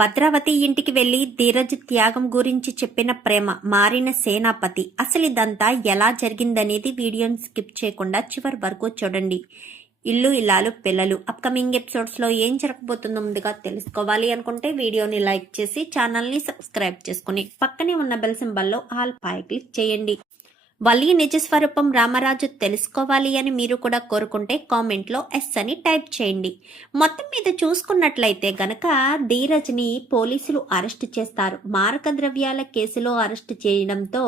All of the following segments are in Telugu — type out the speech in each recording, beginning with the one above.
భద్రావతి ఇంటికి వెళ్లి ధీరజ్ త్యాగం గురించి చెప్పిన ప్రేమ మారిన సేనాపతి. అసలు ఇదంతా ఎలా జరిగిందనేది వీడియోని స్కిప్ చేయకుండా చివరి వరకు చూడండి. ఇల్లు ఇల్లాలు పిల్లలు అప్కమింగ్ ఎపిసోడ్స్ లో ఏం జరగబోతుందో ముందుగా తెలుసుకోవాలి అనుకుంటే వీడియోని లైక్ చేసి ఛానల్ ని సబ్స్క్రైబ్ చేసుకుని పక్కనే ఉన్న బెల్ సింబల్ లో ఆల్ పై క్లిక్ చేయండి. వల్లి నిజస్వరూపం రామరాజు తెలుసుకోవాలి అని మీరు కూడా కోరుకుంటే కామెంట్లో ఎస్ అని టైప్ చేయండి. మొత్తం మీద చూసుకున్నట్లయితే గనక ధీరజ్ని పోలీసులు అరెస్ట్ చేస్తారు. మారక ద్రవ్యాల కేసులో అరెస్ట్ చేయడంతో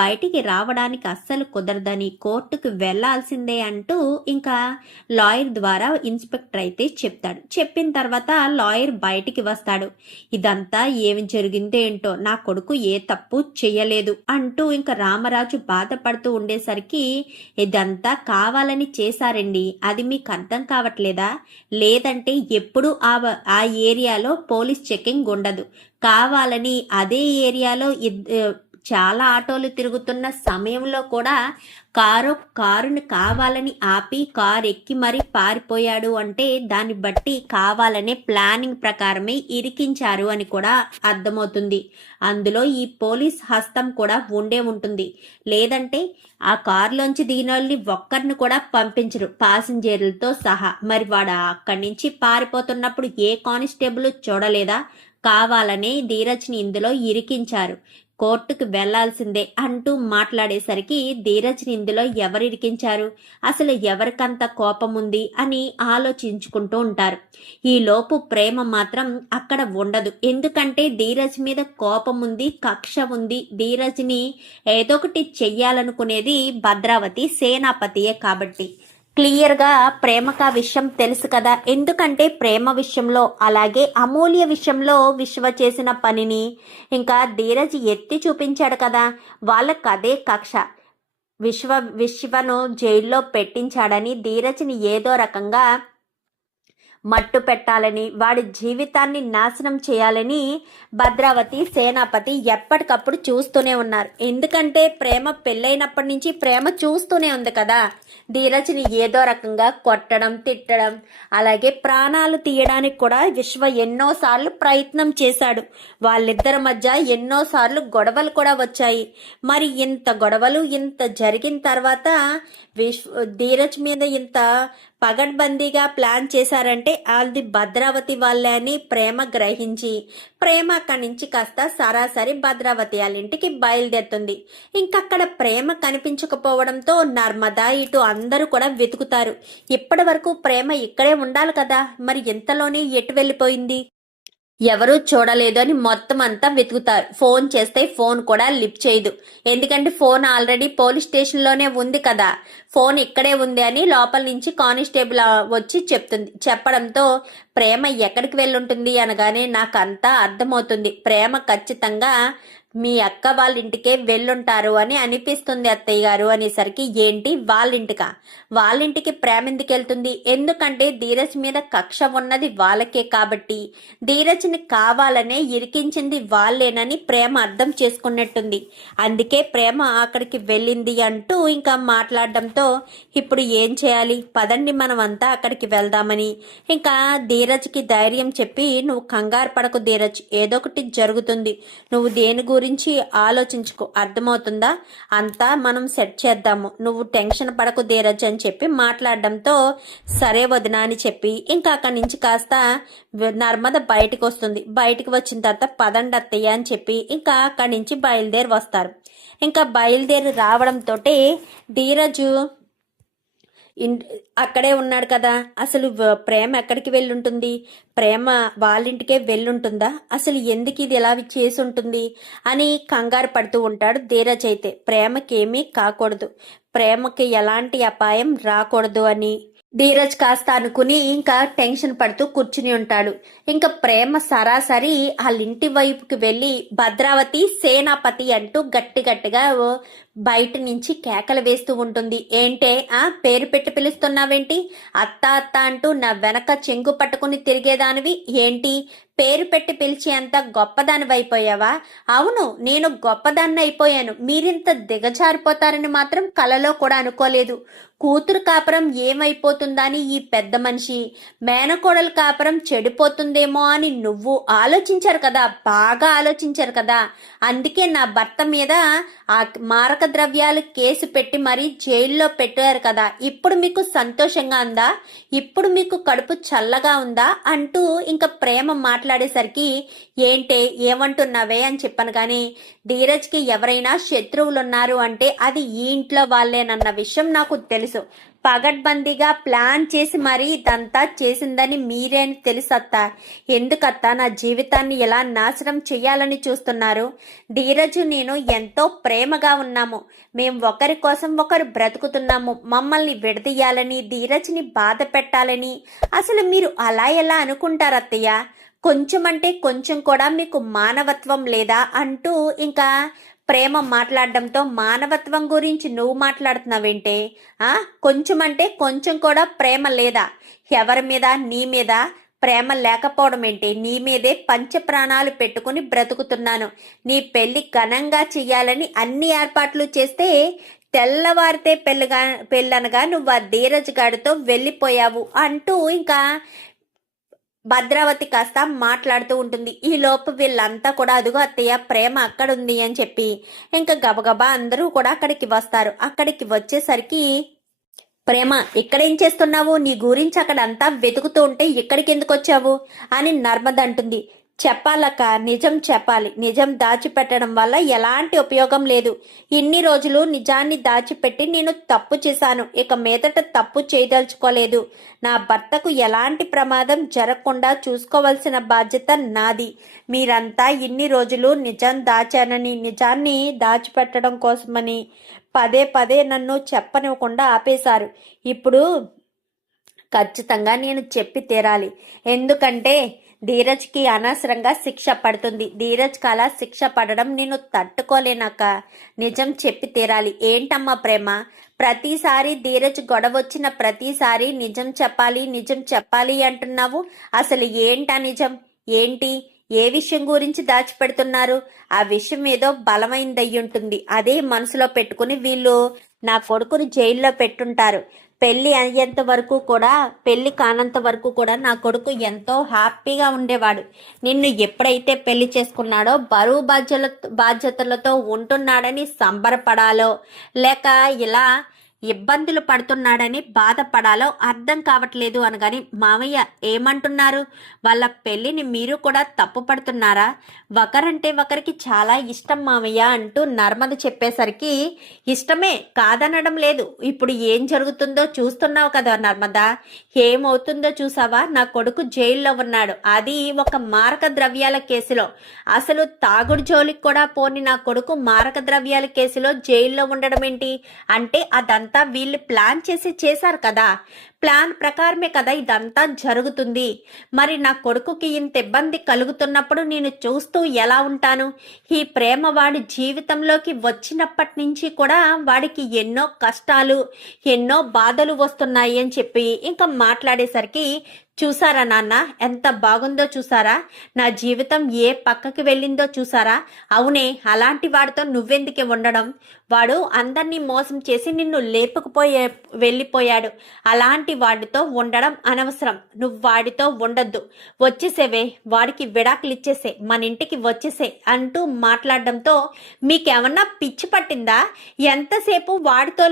బయటికి రావడానికి అస్సలు కుదరదని కోర్టుకు వెళ్లాల్సిందే అంటూ ఇంకా లాయర్ ద్వారా ఇన్స్పెక్టర్ అయితే చెప్తాడు. చెప్పిన తర్వాత లాయర్ బయటికి వస్తాడు. ఇదంతా ఏమి జరిగిందో ఏంటో, నా కొడుకు ఏ తప్పు చెయ్యలేదు అంటూ ఇంకా రామరాజు బాధపడుతూ ఉండేసరికి ఇదంతా కావాలని చేశారండి, అది మీకు అర్థం కావట్లేదా? లేదంటే ఎప్పుడు ఆ ఏరియాలో పోలీస్ చెకింగ్ ఉండదు, కావాలని అదే ఏరియాలో చాలా ఆటోలు తిరుగుతున్న సమయంలో కూడా కారుని కావాలని ఆపి కారు ఎక్కి మరీ పారిపోయాడు అంటే దాన్ని బట్టి కావాలనే ప్లానింగ్ ప్రకారమే ఇరికించారు అని కూడా అర్థమవుతుంది. అందులో ఈ పోలీస్ హస్తం కూడా ఉండే ఉంటుంది. లేదంటే ఆ కారులోంచి దిగిన వాళ్ళని ఒక్కరిని కూడా పంపించరు ప్యాసింజర్లతో సహా. మరి వాడు అక్కడి నుంచి పారిపోతున్నప్పుడు ఏ కానిస్టేబుల్ చూడలేదా? కావాలనే ధీరజ్ని ఇందులో ఇరికించారు, కోర్టుకు వెళ్లాల్సిందే అంటూ మాట్లాడేసరికి ధీరజ్ని ఇందులో ఎవరు ఇరికించారు, అసలు ఎవరికంత కోపం ఉంది అని ఆలోచించుకుంటూ ఉంటారు. ఈ లోపు ప్రేమ మాత్రం అక్కడ ఉండదు. ఎందుకంటే ధీరజ్ మీద కోపం ఉంది, కక్ష ఉంది. ధీరజ్ని ఏదో ఒకటి చెయ్యాలనుకునేది భద్రావతి సేనాపతియే కాబట్టి క్లియర్గా ప్రేమకు ఆ విషయం తెలుసు కదా. ఎందుకంటే ప్రేమ విషయంలో అలాగే అమూల్య విషయంలో విశ్వ చేసిన పనిని ఇంకా ధీరజ్ ఎత్తి చూపించాడు కదా. వాళ్ళకు అదే కక్ష. విశ్వను జైల్లో పెట్టించాడని ధీరజ్ని ఏదో రకంగా మట్టు పెట్టాలని, వాడి జీవితాన్ని నాశనం చేయాలని భద్రావతి సేనాపతి ఎప్పటికప్పుడు చూస్తూనే ఉన్నారు. ఎందుకంటే ప్రేమ పెళ్ళైనప్పటి నుంచి ప్రేమ చూస్తూనే ఉంది కదా. ధీరజ్ని ఏదో రకంగా కొట్టడం, తిట్టడం, అలాగే ప్రాణాలు తీయడానికి కూడా విశ్వ ఎన్నోసార్లు ప్రయత్నం చేశాడు. వాళ్ళిద్దరి మధ్య ఎన్నోసార్లు గొడవలు కూడా వచ్చాయి. మరి ఇంత గొడవలు ఇంత జరిగిన తర్వాత ధీరజ్ మీద ఇంత పగడ్బందీగా ప్లాన్ చేశారంటే అది భద్రావతి వాళ్ళే అని ప్రేమ గ్రహించి ప్రేమ అక్కడి నుంచి కాస్త సరాసరి భద్రావతి వాళ్ళ ఇంటికి బయలుదేరుతుంది. ఇంకక్కడ ప్రేమ కనిపించకపోవడంతో నర్మదా ఇటు అందరూ కూడా వెతుకుతారు. ఇప్పటి వరకు ప్రేమ ఇక్కడే ఉండాలి కదా, మరి ఇంతలోనే ఎటు వెళ్ళిపోయింది, ఎవరూ చూడలేదు అని మొత్తం అంతా వెతుకుతారు. ఫోన్ చేస్తే ఫోన్ కూడా లిఫ్ట్ చేయదు. ఎందుకంటే ఫోన్ ఆల్రెడీ పోలీస్ స్టేషన్లోనే ఉంది కదా, ఫోన్ ఇక్కడే ఉంది అని లోపల నుంచి కానిస్టేబుల్ వచ్చి చెప్తుంది. చెప్పడంతో ప్రేమ ఎక్కడికి వెళ్ళుంటుంది అనగానే నాకు అంతా అర్థమవుతుంది. ప్రేమ ఖచ్చితంగా మీ అక్క వాళ్ళ ఇంటికే వెళ్ళుంటారు అని అనిపిస్తుంది అత్తయ్య గారు అనేసరికి, ఏంటి వాళ్ళింటికా? వాళ్ళింటికి ప్రేమ ఎందుకు వెళ్తుంది? ఎందుకంటే ధీరజ్ మీద కక్ష ఉన్నది వాళ్ళకే కాబట్టి ధీరజ్ని కావాలనే ఇరికించింది వాళ్ళేనని ప్రేమ అర్థం చేసుకున్నట్టుంది. అందుకే ప్రేమ అక్కడికి వెళ్ళింది అంటూ ఇంకా మాట్లాడడంతో ఇప్పుడు ఏం చేయాలి, పదండి మనం అంతా అక్కడికి వెళ్దామని ఇంకా ధీరజ్కి ధైర్యం చెప్పి, నువ్వు కంగారు పడకు ధీరజ్, ఏదో ఒకటి జరుగుతుంది, నువ్వు దేని గురించి ఆలోచించుకో, అర్థమవుతుందా? అంతా మనం సెట్ చేద్దాము, నువ్వు టెన్షన్ పడకు ధీరజ్ అని చెప్పి మాట్లాడడంతో సరే వదినా అని చెప్పి ఇంకా అక్కడి నుంచి కాస్త నర్మద బయటకు వస్తుంది. బయటకు వచ్చిన తర్వాత పదండి అత్తయ్య అని చెప్పి ఇంకా అక్కడి నుంచి బయలుదేరి వస్తారు. ఇంకా బయలుదేరి రావడంతో ధీరజు అక్కడే ఉన్నాడు కదా. అసలు ప్రేమ ఎక్కడికి వెళ్ళుంటుంది, ప్రేమ వాళ్ళింటికే వెళ్ళుంటుందా, అసలు ఎందుకు ఇది ఎలా చేసి ఉంటుంది అని కంగారు పడుతూ ఉంటాడు ధీరజ్. అయితే ప్రేమకేమీ కాకూడదు, ప్రేమకి ఎలాంటి అపాయం రాకూడదు అని ధీరజ్ కాస్త అనుకుని ఇంకా టెన్షన్ పడుతూ కూర్చుని ఉంటాడు. ఇంకా ప్రేమ సరాసరి వాళ్ళ ఇంటి వైపుకి వెళ్ళి భద్రావతి సేనాపతి అంటూ గట్టిగా బయట నుంచి కేకలు వేస్తూ ఉంటుంది. ఏంటే పేరు పెట్టి పిలుస్తున్నావేంటి? అత్త అత్త అంటూ నా వెనక చెంగు పట్టుకుని తిరిగేదానివి ఏంటి? పేరు పెట్టి పిలిచి అంత గొప్పదానివైపోయావా? అవును, నేను గొప్పదాన్ని అయిపోయాను. మీరింత దిగజారిపోతారని మాత్రం కలలో కూడా అనుకోలేదు. కూతురు కాపురం ఏమైపోతుందా అని ఈ పెద్ద మనిషి, మేనకోడలు కాపురం చెడిపోతుందేమో అని నువ్వు ఆలోచించారు కదా, బాగా ఆలోచించారు కదా. అందుకే నా భర్త మీద ఆ మారక ద్రవ్యాలు కేసు పెట్టి మరీ జైల్లో పెట్టారు కదా. ఇప్పుడు మీకు సంతోషంగా ఉందా? ఇప్పుడు మీకు కడుపు చల్లగా ఉందా అంటూ ఇంకా ప్రేమ మాట్లాడేసరికి ఏంటే ఏమంటున్నావే అని చెప్పాను. కానీ ధీరజ్కి ఎవరైనా శత్రువులున్నారు అంటే అది ఈ ఇంట్లో వాళ్ళేనన్న విషయం నాకు తెలుసు. పగడ్బందీగా ప్లాన్ చేసి మరీ ఇదంతా చేసిందని మీరే తెలుసత్తా. ఎందుకత్తా నా జీవితాన్ని ఎలా నాశనం చెయ్యాలని చూస్తున్నారు? ధీరజు నేను ఎంతో ప్రేమగా ఉన్నాము. మేం ఒకరి కోసం ఒకరు బ్రతుకుతున్నాము. మమ్మల్ని విడదీయాలని, ధీరజ్ని బాధ పెట్టాలని అసలు మీరు అలా ఎలా అనుకుంటారత్తయ్య? కొంచెం అంటే కొంచెం కూడా మీకు మానవత్వం లేదా అంటూ ఇంకా ప్రేమ మాట్లాడడంతో మానవత్వం గురించి నువ్వు మాట్లాడుతున్నావేంటే? కొంచెం అంటే కొంచెం కూడా ప్రేమ లేదా? ఎవరి మీద? నీ మీద ప్రేమ లేకపోవడం ఏంటి? నీ మీదే పంచ ప్రాణాలు పెట్టుకుని బ్రతుకుతున్నాను. నీ పెళ్లి ఘనంగా చెయ్యాలని అన్ని ఏర్పాట్లు చేస్తే తెల్లవారితే పెళ్ళనగా నువ్వు ఆ ధీరజ్ గాడితో వెళ్ళిపోయావు అంటూ ఇంకా భద్రావతి కాస్త మాట్లాడుతూ ఉంటుంది. ఈ లోపు వీళ్ళంతా కూడా అదుగో అత్తయ్య ప్రేమ అక్కడుంది అని చెప్పి ఇంకా గబగబా అందరూ కూడా అక్కడికి వస్తారు. అక్కడికి వచ్చేసరికి ప్రేమ ఇక్కడేం చేస్తున్నావు? నీ గురించి అక్కడ అంతా వెతుకుతూ ఉంటే ఇక్కడికి ఎందుకు వచ్చావు అని నర్మద అంటుంది. చెప్పాలక్క, నిజం చెప్పాలి. నిజం దాచిపెట్టడం వల్ల ఎలాంటి ఉపయోగం లేదు. ఇన్ని రోజులు నిజాన్ని దాచిపెట్టి నేను తప్పు చేశాను. ఇక మీదట తప్పు చేయదలుచుకోలేదు. నా భర్తకు ఎలాంటి ప్రమాదం జరగకుండా చూసుకోవాల్సిన బాధ్యత నాది. మీరంతా ఇన్ని రోజులు నిజం దాచానని, నిజాన్ని దాచిపెట్టడం కోసమని పదే పదే నన్ను చెప్పనివ్వకుండా ఆపేశారు. ఇప్పుడు ఖచ్చితంగా నేను చెప్పి తీరాలి. ఎందుకంటే ధీరజ్కి అనవసరంగా శిక్ష పడుతుంది. ధీరజ్కి అలా శిక్ష పడడం నేను తట్టుకోలేనాక నిజం చెప్పి తీరాలి. ఏంటమ్మా ప్రేమ, ప్రతిసారి ధీరజ్ గొడవ వచ్చిన ప్రతిసారి నిజం చెప్పాలి నిజం చెప్పాలి అంటున్నావు. అసలు ఏంటా నిజం? ఏంటి? ఏ విషయం గురించి దాచిపెడుతున్నారు? ఆ విషయం ఏదో బలమైందయ్యుంటుంది. అదే మనసులో పెట్టుకుని వీళ్ళు నా కొడుకుని జైల్లో పెట్టుంటారు. పెళ్లి అయ్యేంత వరకు కూడా, పెళ్లి కానంత వరకు కూడా నా కొడుకు ఎంతో హ్యాపీగా ఉండేవాడు. నిన్ను ఎప్పుడైతే పెళ్లి చేసుకున్నాడో బరువు బాధ్యతలతో ఉంటున్నాడని సంబరపడాలో లేక ఇలా ఇబ్బందులు పడుతున్నాడని బాధపడాలో అర్థం కావట్లేదు అనగాని మామయ్య ఏమంటున్నారు? వాళ్ళ పెళ్లిని మీరు కూడా తప్పు పడుతున్నారా? ఒకరంటే ఒకరికి చాలా ఇష్టం మామయ్య అంటూ నర్మద చెప్పేసరికి ఇష్టమే కాదనడం లేదు. ఇప్పుడు ఏం జరుగుతుందో చూస్తున్నావు కదా నర్మద, ఏమవుతుందో చూసావా? నా కొడుకు జైల్లో ఉన్నాడు, అది ఒక మారక ద్రవ్యాల కేసులో. అసలు తాగుడు జోలికి కూడా పోని నా కొడుకు మారక ద్రవ్యాల కేసులో జైల్లో ఉండడం ఏంటి? అంటే అదంతా వీళ్ళు ప్లాన్ చేశారు కదా. ప్లాన్ ప్రకారమే కదా ఇదంతా జరుగుతుంది. మరి నా కొడుకుకి ఇంత ఇబ్బంది కలుగుతున్నప్పుడు నేను చూస్తూ ఎలా ఉంటాను? ఈ ప్రేమ వాడి జీవితంలోకి వచ్చినప్పటి నుంచి కూడా వాడికి ఎన్నో కష్టాలు, ఎన్నో బాధలు వస్తున్నాయి అని చెప్పి ఇంకా మాట్లాడేసరికి చూసారా నాన్న ఎంత బాగుందో చూసారా? నా జీవితం ఏ పక్కకి వెళ్ళిందో చూసారా? అవునే, అలాంటి వాడితో నువ్వెందుకే ఉండడం? వాడు అందరినీ మోసం చేసి నిన్ను వెళ్ళిపోయాడు. అలాంటి వాడితో ఉండడం అనవసరం. నువ్వు వాడితో ఉండొద్దు. వచ్చేసేవే, వాడికి విడాకులు ఇచ్చేసే, మన ఇంటికి వచ్చేసే అంటూ మాట్లాడడంతో మీకేమన్నా పిచ్చి పట్టిందా? ఎంతసేపు వాడితో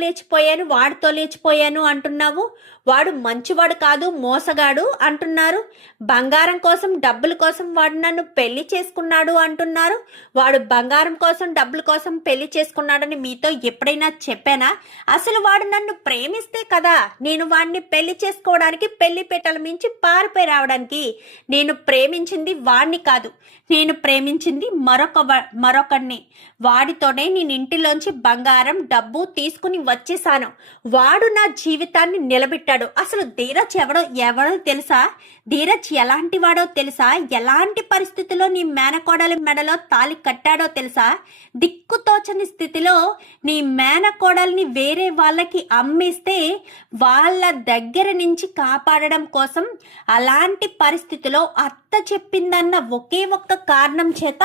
లేచిపోయాను అంటున్నావు? వాడు మంచివాడు కాదు, మోసగాడు అంటున్నారు. బంగారం కోసం డబ్బుల కోసం వాడు నన్ను పెళ్లి చేసుకున్నాడు అంటున్నారు. వాడు బంగారం కోసం డబ్బుల కోసం పెళ్లి చేసుకున్నాడని మీతో ఎప్పుడైనా చెప్పానా? అసలు వాడు నన్ను ప్రేమిస్తే కదా నేను వాడిని పెళ్లి చేసుకోవడానికి, పెళ్లి పెట్టల మించి పారిపోయి రావడానికి. నేను ప్రేమించింది వాడిని కాదు, నేను ప్రేమించింది మరొకడిని. వాడితోనే నేను ఇంటిలోంచి బంగారం డబ్బు తీసుకుని వచ్చేసాను. వాడు నా జీవితాన్ని నిలబెట్టాడు. అసలు ధీరజ్ ఎవడో తెలుసా? ధీరజ్ ఎలాంటి వాడో తెలుసా? ఎలాంటి పరిస్థితిలో నీ మేనకోడలి మెడలో తాళి కట్టాడో తెలుసా? దిక్కుతోచని స్థితిలో నీ మేనకోడల్ని వేరే వాళ్ళకి అమ్మేస్తే వాళ్ళ దగ్గర నుంచి కాపాడడం కోసం అలాంటి పరిస్థితిలో అత్త చెప్పిందన్న ఒకే ఒక్క కారణం చేత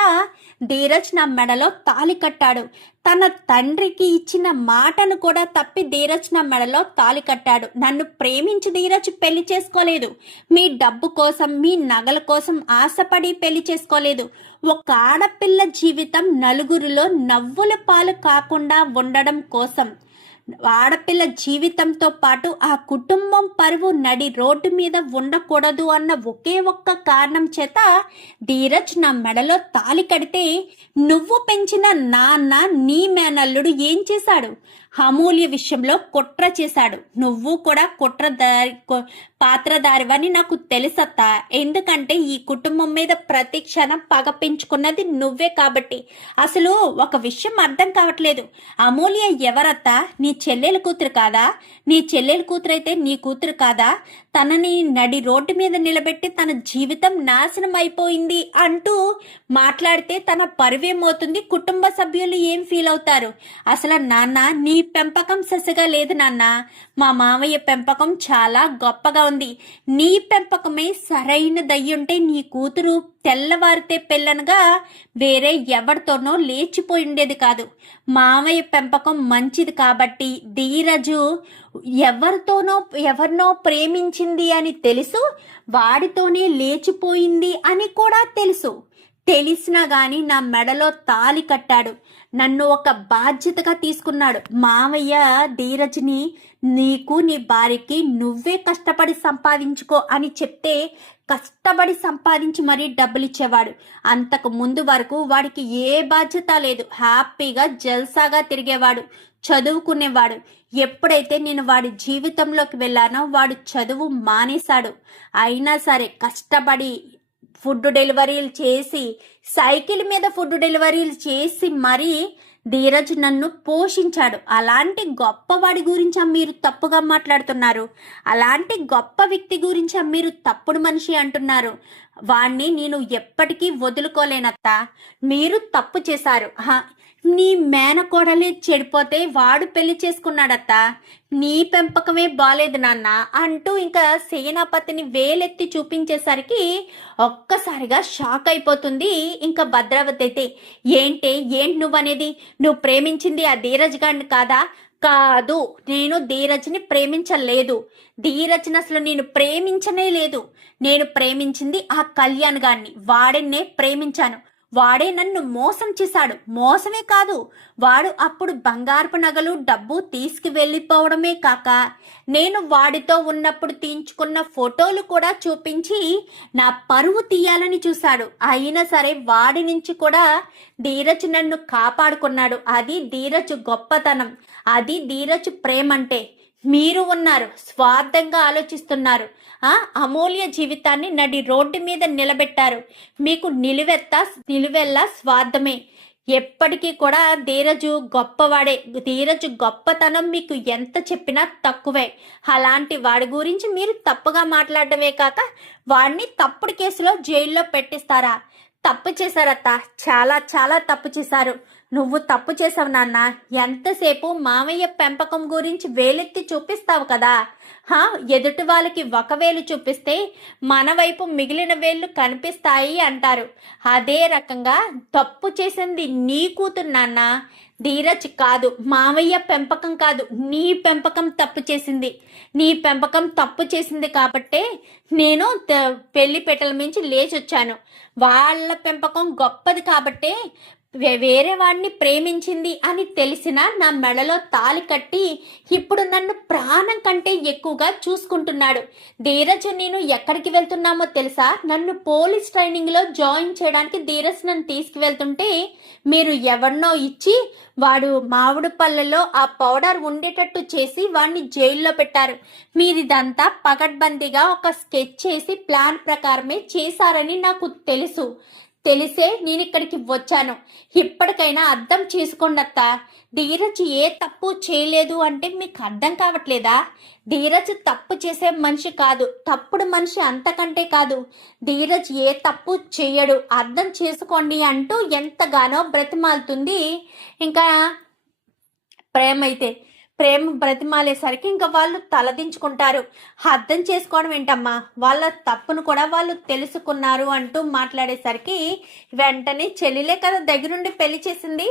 ధీరజ్ నా మెడలో తాళి కట్టాడు. తన తండ్రికి ఇచ్చిన మాటను కూడా తప్పి ధీరజ్ నా మెడలో తాళి కట్టాడు. నన్ను ప్రేమించి ధీరజ్ పెళ్లి చేసుకోలేదు. మీ డబ్బు కోసం, మీ నగల కోసం ఆశపడి పెళ్లి చేసుకోలేదు. ఒక ఆడపిల్ల జీవితం నలుగురిలో నవ్వుల పాలు కాకుండా ఉండడం కోసం, ఆడపిల్ల జీవితంతో పాటు ఆ కుటుంబం పరువు నడి రోడ్డు మీద ఉండకూడదు అన్న ఒకే ఒక్క కారణం చేత ధీరజ్ నా మెడలో తాళి కడితే నువ్వు పెంచిన నాన్న నీ మేనల్లుడు ఏం చేశాడు? అమూల్య విషయంలో కుట్ర చేశాడు. నువ్వు కూడా పాత్రధారివని నాకు తెలుసత్తా. ఎందుకంటే ఈ కుటుంబం మీద ప్రతి క్షణం పగ పెంచుకున్నది నువ్వే కాబట్టి. అసలు ఒక విషయం అర్థం కావట్లేదు. అమూల్య ఎవరత్తా? నీ చెల్లెల కూతురు కాదా? నీ చెల్లెల కూతురు అయితే నీ కూతురు కాదా? తనని నడి రోడ్డు మీద నిలబెట్టి తన జీవితం నాశనం అయిపోయింది అంటూ మాట్లాడితే తన పరువేమవుతుంది? కుటుంబ సభ్యులు ఏం ఫీల్ అవుతారు? అసలు నాన్న, నీ పెంపకం ససిగా లేదు నాన్న. మా మామయ్య పెంపకం చాలా గొప్పగా ఉంది. నీ పెంపకమే సరైనదయ్యుంటే నీ కూతురు తెల్లవారితే పెళ్ళనగా వేరే ఎవరితోనో లేచిపోయి ఉండేది కాదు. మామయ్య పెంపకం మంచిది కాబట్టి ధీరజు ఎవరినో ప్రేమించింది అని తెలుసు, వాడితోనే లేచిపోయింది అని కూడా తెలుసు. తెలిసినా గాని నా మెడలో తాళి కట్టాడు. నన్ను ఒక బాధ్యతగా తీసుకున్నాడు. మావయ్య ధీరజ్ని నీకు, నీ భార్యకి నువ్వే కష్టపడి సంపాదించుకో అని చెప్తే కష్టపడి సంపాదించి మరీ డబ్బులు ఇచ్చేవాడు. అంతకు ముందు వరకు వాడికి ఏ బాధ్యత లేదు. హ్యాపీగా జల్సాగా తిరిగేవాడు, చదువుకునేవాడు. ఎప్పుడైతే నేను వాడి జీవితంలోకి వెళ్ళానో వాడు చదువు మానేశాడు. అయినా సరే కష్టపడి ఫుడ్ డెలివరీలు చేసి, సైకిల్ మీద ఫుడ్ డెలివరీలు చేసి మరీ ధీరజ్ నన్ను పోషించాడు. అలాంటి గొప్పవాడి గురించి మీరు తప్పుగా మాట్లాడుతున్నారు. అలాంటి గొప్ప వ్యక్తి గురించి మీరు తప్పుడు మనిషి అంటున్నారు. వాణ్ణి నేను ఎప్పటికీ వదులుకోలేనత్తా. మీరు తప్పు చేశారు. నీ మేనకోడలే చెడిపోతే వాడు పెళ్లి చేసుకున్నాడత్తా. నీ పెంపకమే బాలేదు నాన్న అంటూ ఇంకా సేనాపతిని వేలెత్తి చూపించేసరికి ఒక్కసారిగా షాక్ అయిపోతుంది. ఇంకా భద్రావతి అయితే, ఏంటి నువ్వనేది? నువ్వు ప్రేమించింది ఆ ధీరజ్ గారిని కాదా? కాదు, నేను ధీరజ్ని ప్రేమించలేదు. ధీరజ్ని అసలు నేను ప్రేమించనే లేదు. నేను ప్రేమించింది ఆ కళ్యాణ్ గారిని. వాడినే ప్రేమించాను. వాడే నన్ను మోసం చేశాడు. మోసమే కాదు, వాడు అప్పుడు బంగారపు నగలు, డబ్బు తీసుకువెళ్ళిపోవడమే కాక నేను వాడితో ఉన్నప్పుడు తీయించుకున్న ఫోటోలు కూడా చూపించి నా పరువు తీయాలని చూశాడు. అయినా సరే వాడి నుంచి కూడా ధీరజ్ నన్ను కాపాడుకున్నాడు. అది ధీరజ్ గొప్పతనం. అది ధీరజ్ ప్రేమంటే. మీరు ఉన్నారు, స్వార్థంగా ఆలోచిస్తున్నారు. అమూల్య జీవితాన్ని నడి రోడ్డు మీద నిలబెట్టారు. మీకు నిలువెల్లా స్వార్థమే. ఎప్పటికీ కూడా ధీరజు గొప్పవాడే. ధీరజు గొప్పతనం మీకు ఎంత చెప్పినా తక్కువే. అలాంటి వాడి గురించి మీరు తప్పుగా మాట్లాడటమే కాక వాడిని తప్పుడు కేసులో జైల్లో పెట్టిస్తారా? తప్పు చేశారత్త, చాలా చాలా తప్పు చేశారు. నువ్వు తప్పు చేసావు నాన్న. ఎంతసేపు మామయ్య పెంపకం గురించి వేలెత్తి చూపిస్తావు కదా. ఎదుటి వాళ్ళకి ఒక వేలు చూపిస్తే మన వైపు మిగిలిన వేళ్ళు కనిపిస్తాయి అంటారు. అదే రకంగా తప్పు చేసింది నీ కూతురు నాన్న, ధీరజ్ కాదు. మామయ్య పెంపకం కాదు, నీ పెంపకం తప్పు చేసింది. నీ పెంపకం తప్పు చేసింది కాబట్టే నేను పెళ్లి పెట్టల మించి లేచొచ్చాను. వాళ్ళ పెంపకం గొప్పది కాబట్టే వేరే వాడిని ప్రేమించింది అని తెలిసినా నా మెడలో తాళి కట్టి ఇప్పుడు నన్ను ప్రాణం కంటే ఎక్కువగా చూసుకుంటున్నాడు. ధీరజ్ నేను ఎక్కడికి వెళ్తున్నామో తెలుసా? నన్ను పోలీస్ ట్రైనింగ్లో జాయిన్ చేయడానికి ధీరజ్ నన్ను తీసుకువెళ్తుంటే మీరు ఎవరినో ఇచ్చి వాడు మామిడి పళ్ళలో ఆ పౌడర్ ఉండేటట్టు చేసి వాడిని జైల్లో పెట్టారు. మీరిదంతా పకడ్బందీగా ఒక స్కెచ్ చేసి ప్లాన్ ప్రకారమే చేశారని నాకు తెలుసు. తెలిసే నేను ఇక్కడికి వచ్చాను. ఇప్పటికైనా అర్థం చేసుకోండి అత్త. ధీరజ్ ఏ తప్పు చేయలేదు అంటే మీకు అర్థం కావట్లేదా? ధీరజ్ తప్పు చేసే మనిషి కాదు, తప్పుడు మనిషి అంతకంటే కాదు. ధీరజ్ ఏ తప్పు చేయడు, అర్థం చేసుకోండి అంటూ ఎంతగానో బ్రతిమాలుతుంది. ఇంకా ప్రేమ బ్రతిమాలేసరికి ఇంకా వాళ్ళు తలదించుకుంటారు. అర్థం చేసుకోవడం ఏంటమ్మా, వాళ్ళ తప్పును కూడా వాళ్ళు తెలుసుకున్నారు అంటూ మాట్లాడేసరికి వెంటనే చెల్లిలే కదా దగ్గరుండి పెళ్లి చేసింది,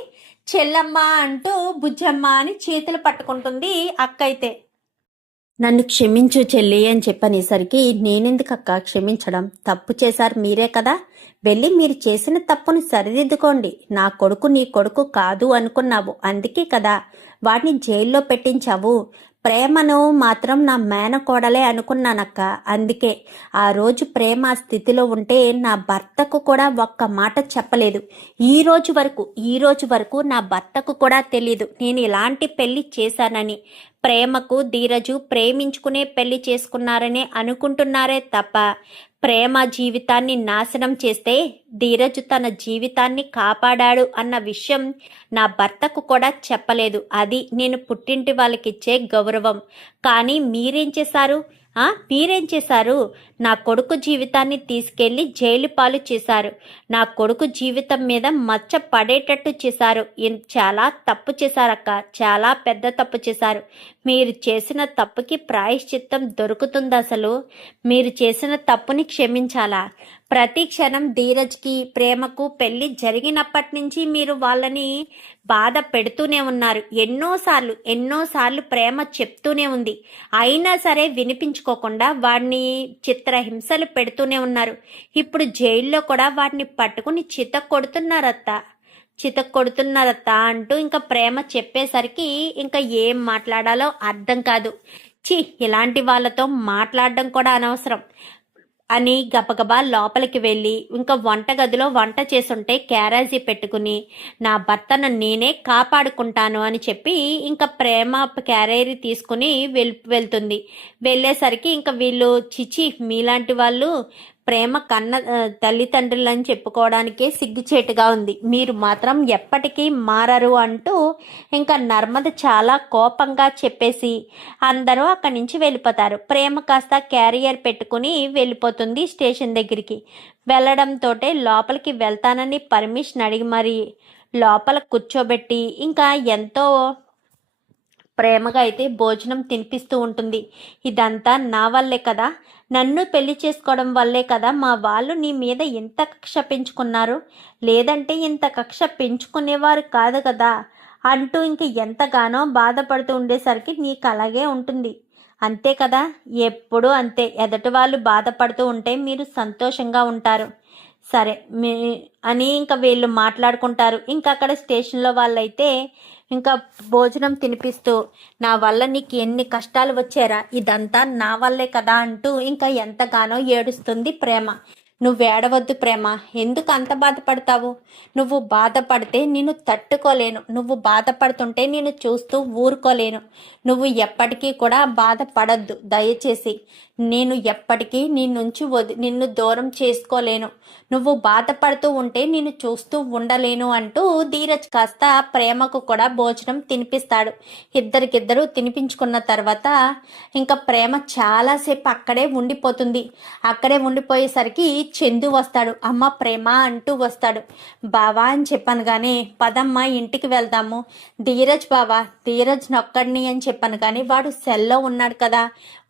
చెల్లమ్మ అంటూ బుజ్జమ్మ అని చేతులు పట్టుకుంటుంది అక్క. అయితే నన్ను క్షమించు చెల్లి అని చెప్పనేసరికి నేనెందుకు అక్క క్షమించడం, తప్పు చేశారు మీరే కదా, వెళ్ళి మీరు చేసిన తప్పును సరిదిద్దుకోండి. నా కొడుకు నీ కొడుకు కాదు అనుకున్నావు, అందుకే కదా వాడిని జైల్లో పెట్టించావు. ప్రేమను మాత్రం నా మేనకోడలే అనుకున్నానక్క. అందుకే ఆ రోజు ప్రేమ స్థితిలో ఉంటే నా భర్తకు కూడా ఒక్క మాట చెప్పలేదు. ఈ రోజు వరకు నా భర్తకు కూడా తెలియదు నేను ఇలాంటి పెళ్లి చేశానని. ప్రేమకు ధీరజు ప్రేమించుకునే పెళ్లి చేసుకున్నారనే అనుకుంటున్నారే తప్ప ప్రేమ జీవితాన్ని నాశనం చేస్తే ధీరజు తన జీవితాన్ని కాపాడాడు అన్న విషయం నా భర్తకు కూడా చెప్పలేదు. అది నేను పుట్టింటి వాళ్ళకిచ్చే గౌరవం. కానీ మీరేం చేశారు? నా కొడుకు జీవితాన్ని తీసుకెళ్లి జైలు పాలు చేశారు. నా కొడుకు జీవితం మీద మచ్చ పడేటట్టు చేశారు. చాలా తప్పు చేశారక్క, చాలా పెద్ద తప్పు చేశారు. మీరు చేసిన తప్పుకి ప్రాయశ్చిత్తం దొరుకుతుంది? అసలు మీరు చేసిన తప్పుని క్షమించాలా? ప్రతి క్షణం ధీరజ్కి ప్రేమకు పెళ్లి జరిగినప్పటి నుంచి మీరు వాళ్ళని బాధ పెడుతూనే ఉన్నారు. ఎన్నోసార్లు ప్రేమ చెప్తూనే ఉంది, అయినా సరే వినిపించుకోకుండా వాడిని చిత్రహింసలు పెడుతూనే ఉన్నారు. ఇప్పుడు జైల్లో కూడా వాడిని పట్టుకుని చిత కొడుతున్నారత్త అంటూ ఇంకా ప్రేమ చెప్పేసరికి ఇంకా ఏం మాట్లాడాలో అర్థం కాదు. ఇలాంటి వాళ్ళతో మాట్లాడడం కూడా అనవసరం అని గబగబా లోపలికి వెళ్ళి ఇంకా వంటగదిలో వంట చేసుంటే క్యారేజీ పెట్టుకుని నా భర్తను నేనే కాపాడుకుంటాను అని చెప్పి ఇంకా ప్రేమ క్యారేజీ తీసుకుని వెళ్తుంది. వెళ్ళేసరికి ఇంకా వీళ్ళు మీలాంటి వాళ్ళు ప్రేమ కన్న తల్లిదండ్రులని చెప్పుకోవడానికే సిగ్గుచేటుగా ఉంది, మీరు మాత్రం ఎప్పటికీ మారరు అంటూ ఇంకా నర్మద చాలా కోపంగా చెప్పేసి అందరూ అక్కడి నుంచి వెళ్ళిపోతారు. ప్రేమ కాస్త క్యారియర్ పెట్టుకుని వెళ్ళిపోతుంది స్టేషన్ దగ్గరికి. వెళ్ళడంతో లోపలికి వెళ్తానని పర్మిషన్ అడిగి మరి లోపల కూర్చోబెట్టి ఇంకా ఎంతో ప్రేమగా అయితే భోజనం తినిపిస్తూ ఉంటుంది. ఇదంతా నా వల్లే కదా, నన్ను పెళ్లి చేసుకోవడం వల్లే కదా మా వాళ్ళు నీ మీద ఎంత కక్ష పెంచుకున్నారు, లేదంటే ఇంత కక్ష పెంచుకునేవారు కాదు కదా అంటూ ఇంక ఎంతగానో బాధపడుతూ ఉండేసరికి నీకు అలాగే ఉంటుంది. అంతే కదా, ఎప్పుడూ అంతే, ఎదుటి వాళ్ళు బాధపడుతూ ఉంటే మీరు సంతోషంగా ఉంటారు. సరే అని ఇంకా వీళ్ళు మాట్లాడుకుంటారు. ఇంకా అక్కడ స్టేషన్లో వాళ్ళైతే ఇంకా భోజనం తినిపిస్తూ నా వల్ల నీకు ఎన్ని కష్టాలు వచ్చారా, ఇదంతా నా వల్లే కదా అంటూ ఇంకా ఎంతగానో ఏడుస్తుంది ప్రేమ. నువ్వు ఏడవద్దు ప్రేమ, ఎందుకు అంత బాధపడతావు? నువ్వు బాధపడితే నేను తట్టుకోలేను, నువ్వు బాధపడుతుంటే నేను చూస్తూ ఊరుకోలేను. నువ్వు ఎప్పటికీ కూడా బాధపడద్దు దయచేసి, నేను ఎప్పటికీ నీ నుంచి నిన్ను దూరం చేసుకోలేను. నువ్వు బాధపడుతూ ఉంటే నేను చూస్తూ ఉండలేను అంటూ ధీరజ్ కాస్త ప్రేమకు కూడా భోజనం తినిపిస్తాడు. ఇద్దరికిద్దరు తినిపించుకున్న తర్వాత ఇంకా ప్రేమ చాలాసేపు అక్కడే ఉండిపోతుంది. అక్కడే ఉండిపోయేసరికి చందు వస్తాడు. అమ్మ ప్రేమ అంటూ వస్తాడు. బావా అని చెప్పాను కానీ పదమ్మ ఇంటికి వెళ్దాము. ధీరజ్ నొక్కడిని అని చెప్పాను కానీ వాడు సెల్లో ఉన్నాడు కదా,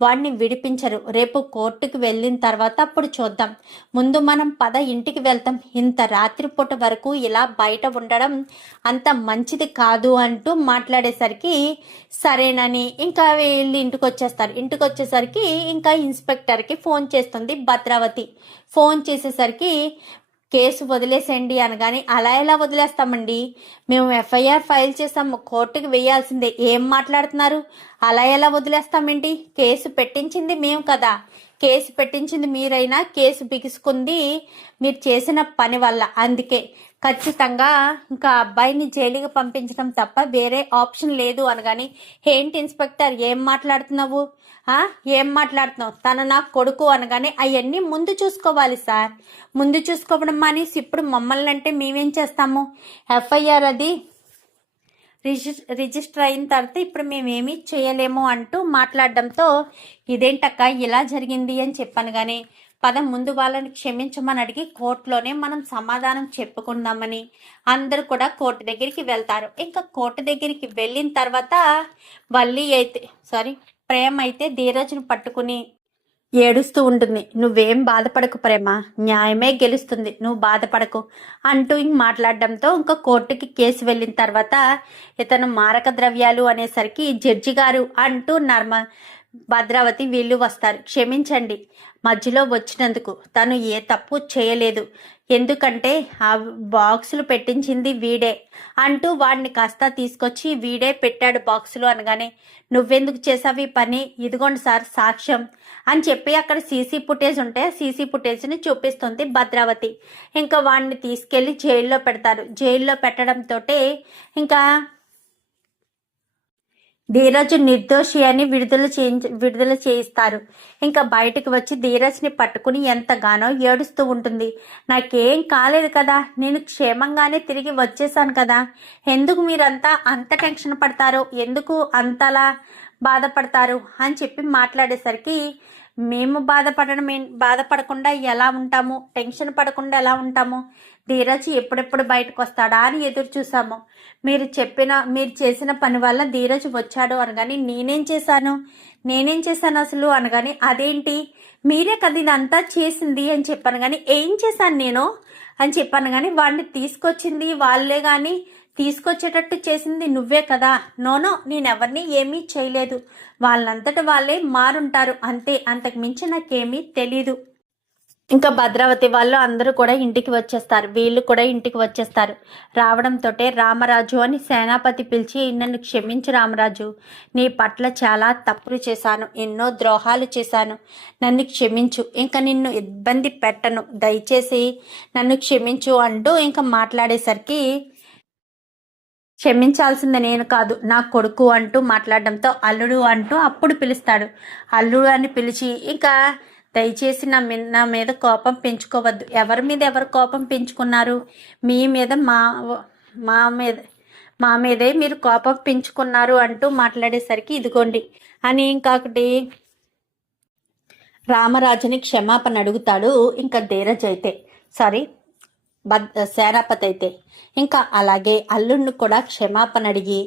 వాడిని విడిపించరు. రేపు కోర్టుకు వెళ్ళిన తర్వాత అప్పుడు చూద్దాం, ముందు మనం పద ఇంటికి వెళ్తాం. ఇంత రాత్రిపూట వరకు ఇలా బయట ఉండడం అంత మంచిది కాదు అంటూ మాట్లాడేసరికి సరేనని ఇంకా వీళ్ళు ఇంటికి వచ్చేసరికి ఇంకా ఇన్స్పెక్టర్కి ఫోన్ చేస్తుంది భద్రావతి. ఫోన్ చేసేసరికి కేసు వదిలేసేయండి అనగానే అలా ఎలా వదిలేస్తామండి, మేము ఎఫ్ఐఆర్ ఫైల్ చేసాము, కోర్టుకు వేయాల్సిందే, ఏం మాట్లాడుతున్నారు, అలా ఎలా వదిలేస్తామేంటి, కేసు పెట్టించింది మేము కదా, కేసు పెట్టించింది మీరైనా కేసు బిగుసుకుంది మీరు చేసిన పని వల్ల, అందుకే ఖచ్చితంగా ఇంకా అబ్బాయిని జైలుకి పంపించడం తప్ప వేరే ఆప్షన్ లేదు అనగాని ఏంటి ఇన్స్పెక్టర్ ఏం మాట్లాడుతున్నావు, ఏం మాట్లాడుతున్నావు, తను నా కొడుకు అనగానే అవన్నీ ముందు చూసుకోవాలి సార్. ముందు చూసుకోవడం మానేసి ఇప్పుడు మమ్మల్ని అంటే మేమేం చేస్తాము? ఎఫ్ఐఆర్ అది రిజిస్టర్ అయిన తర్వాత ఇప్పుడు మేమేమీ చేయలేము అంటూ మాట్లాడడంతో ఇదేంటక్క ఇలా జరిగింది అని చెప్పాను. కానీ ముందు వాళ్ళని క్షమించమని అడిగి కోర్టులోనే మనం సమాధానం చెప్పుకుందామని అందరూ కూడా కోర్టు దగ్గరికి వెళ్తారు. ఇంకా కోర్టు దగ్గరికి వెళ్ళిన తర్వాత ప్రేమ అయితే ధీరజ్ను పట్టుకుని ఏడుస్తూ ఉంటుంది. నువ్వేం బాధపడకు ప్రేమ, న్యాయమే గెలుస్తుంది, నువ్వు బాధపడకు అంటూ మాట్లాడడంతో ఇంకా కోర్టుకి కేసు వెళ్ళిన తర్వాత ఇతను మారక ద్రవ్యాలు అనేసరికి జడ్జి గారు అంటూ భద్రావతి వీళ్ళు వస్తారు. క్షమించండి మధ్యలో వచ్చినందుకు, తను ఏ తప్పు చేయలేదు, ఎందుకంటే ఆ బాక్సులు పెట్టించింది వీడే అంటూ వాడిని కాస్త తీసుకొచ్చి వీడే పెట్టాడు బాక్సులు అనగానే నువ్వెందుకు చేసావు ఈ పని, ఇదిగోండి సార్ సాక్ష్యం అని చెప్పి అక్కడ సీసీ ఫుటేజ్ ఉంటే సీసీ ఫుటేజ్ని చూపిస్తుంది భద్రావతి. ఇంకా వాడిని తీసుకెళ్లి జైల్లో పెడతారు. జైల్లో పెట్టడంతో ఇంకా ధీరజ్ నిర్దోషి అని విడుదల చేయిస్తారు. ఇంకా బయటకు వచ్చి ధీరజ్ని పట్టుకుని ఎంతగానో ఏడుస్తూ ఉంటుంది. నాకేం కాలేదు కదా, నేను క్షేమంగానే తిరిగి వచ్చేసాను కదా, ఎందుకు మీరంతా అంత టెన్షన్ పడతారు, ఎందుకు అంతలా బాధపడతారు అని చెప్పి మాట్లాడేసరికి మేము బాధపడకుండా ఎలా ఉంటాము, టెన్షన్ పడకుండా ఎలా ఉంటాము, ధీరజ్ ఎప్పుడెప్పుడు బయటకు వస్తాడా అని ఎదురు చూసాము. మీరు చేసిన పని వల్ల ధీరజ్ వచ్చాడు అనగాని నేనేం చేశాను అసలు అనగాని అదేంటి మీరే కదా ఇదంతా చేసింది అని చెప్పాను. కానీ ఏం చేశాను నేను అని చెప్పాను. కానీ వాడిని తీసుకొచ్చింది వాళ్ళే, కానీ తీసుకొచ్చేటట్టు చేసింది నువ్వే కదా. నోనో, నేనెవరిని ఏమీ చేయలేదు, వాళ్ళంతట వాళ్ళే మారుంటారు అంతే, అంతకు మించి నాకేమీ తెలీదు. ఇంకా భద్రావతి వాళ్ళు అందరూ కూడా ఇంటికి వచ్చేస్తారు. వీళ్ళు కూడా ఇంటికి వచ్చేస్తారు. రావడంతో రామరాజు అని సేనాపతి పిలిచి, నన్ను క్షమించు రామరాజు, నీ పట్ల చాలా తప్పులు చేశాను, ఎన్నో ద్రోహాలు చేశాను, నన్ను క్షమించు, ఇంకా నిన్ను ఇబ్బంది పెట్టను, దయచేసి నన్ను క్షమించు అంటూ ఇంకా మాట్లాడేసరికి క్షమించాల్సింది నేను కాదు నా కొడుకు అంటూ మాట్లాడడంతో అల్లుడు అంటూ అప్పుడు పిలుస్తాడు. అల్లుడు అని పిలిచి ఇంకా దయచేసి నా మీద కోపం పెంచుకోవద్దు, ఎవరి మీద ఎవరు కోపం పెంచుకున్నారు, మీ మీద మా మీదే మీరు కోపం పెంచుకున్నారు అంటూ మాట్లాడేసరికి ఇదిగోండి అని ఇంకొకటి రామరాజుని క్షమాపణ అడుగుతాడు. ఇంకా ధీరజ్ అయితే సేనాపతి అయితే ఇంకా అలాగే అల్లుడిని కూడా క్షమాపణ అడిగి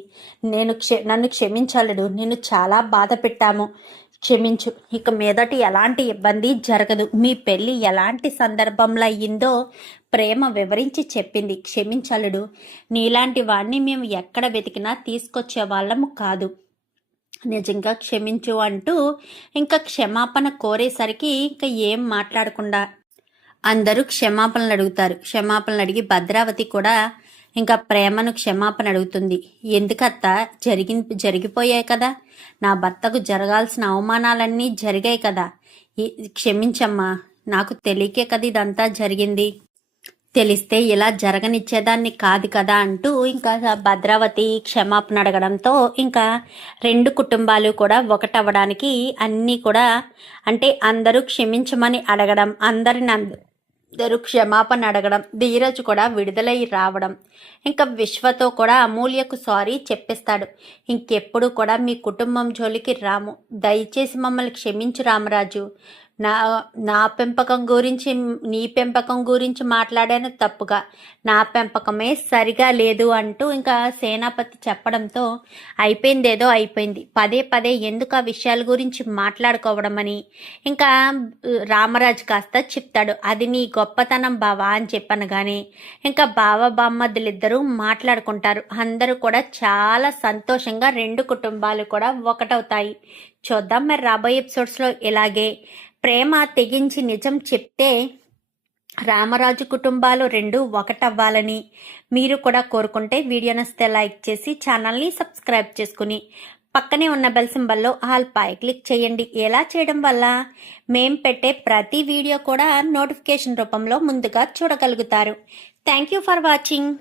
నన్ను క్షమించాలడు, నేను చాలా బాధ పెట్టాము, క్షమించు, ఇక మీదటి ఎలాంటి ఇబ్బంది జరగదు, మీ పెళ్లి ఎలాంటి సందర్భంలో అయ్యిందో ప్రేమ వివరించి చెప్పింది, క్షమించాలడు, నీలాంటి వాడిని మేము ఎక్కడ వెతికినా తీసుకొచ్చే వాళ్ళము కాదు, నిజంగా క్షమించు అంటూ ఇంకా క్షమాపణ కోరేసరికి ఇంకా ఏం మాట్లాడకుండా అందరూ క్షమాపణలు అడుగుతారు. క్షమాపణలు అడిగి భద్రావతి కూడా ఇంకా ప్రేమను క్షమాపణ అడుగుతుంది. ఎందుకత్త, జరిగిపోయాయి కదా, నా భర్తకు జరగాల్సిన అవమానాలన్నీ జరిగాయి కదా, క్షమించమ్మా, నాకు తెలియకే కదా ఇదంతా జరిగింది, తెలిస్తే ఇలా జరగనిచ్చేదాన్ని కాదు కదా అంటూ ఇంకా భద్రావతి క్షమాపణ అడగడంతో ఇంకా రెండు కుటుంబాలు కూడా ఒకటవ్వడానికి అన్నీ కూడా అంటే అందరూ క్షమించమని అడగడం, అందరూ క్షమాపణ అడగడం, ధీరజ్ కూడా విడుదలై రావడం, ఇంకా విశ్వతో కూడా అమూల్యకు సారీ చెప్పిస్తాడు. ఇంకెప్పుడు కూడా మీ కుటుంబం జోలికి రాము, దయచేసి మమ్మల్ని క్షమించు రామరాజు, నా పెంపకం గురించి నీ పెంపకం గురించి మాట్లాడాను తప్పుగా, నా పెంపకమే సరిగా లేదు అంటూ ఇంకా సేనాపతి చెప్పడంతో అయిపోయిందేదో అయిపోయింది, పదే ఎందుకు ఆ విషయాల గురించి మాట్లాడుకోవడం అని ఇంకా రామరాజు కాస్త చెప్తాడు. అది నీ గొప్పతనం బావా అని చెప్పాను. కానీ ఇంకా బావ బామ్మద్దులిద్దరూ మాట్లాడుకుంటారు. అందరూ కూడా చాలా సంతోషంగా రెండు కుటుంబాలు కూడా ఒకటవుతాయి. చూద్దాం మరి రాబోయే ఎపిసోడ్స్లో ఇలాగే ప్రేమ తెగించి నిజం చెప్తే రామరాజు కుటుంబాలు రెండు ఒకటవ్వాలని మీరు కూడా కోరుకుంటే వీడియో నచ్చితే లైక్ చేసి ఛానల్ని సబ్స్క్రైబ్ చేసుకుని పక్కనే ఉన్న బెల్ సింబల్లో ఆల్ పై క్లిక్ చేయండి. ఎలా చేయడం వల్ల మేం పెట్టే ప్రతి వీడియో కూడా నోటిఫికేషన్ రూపంలో ముందుగా చూడగలుగుతారు. Thank you for watching.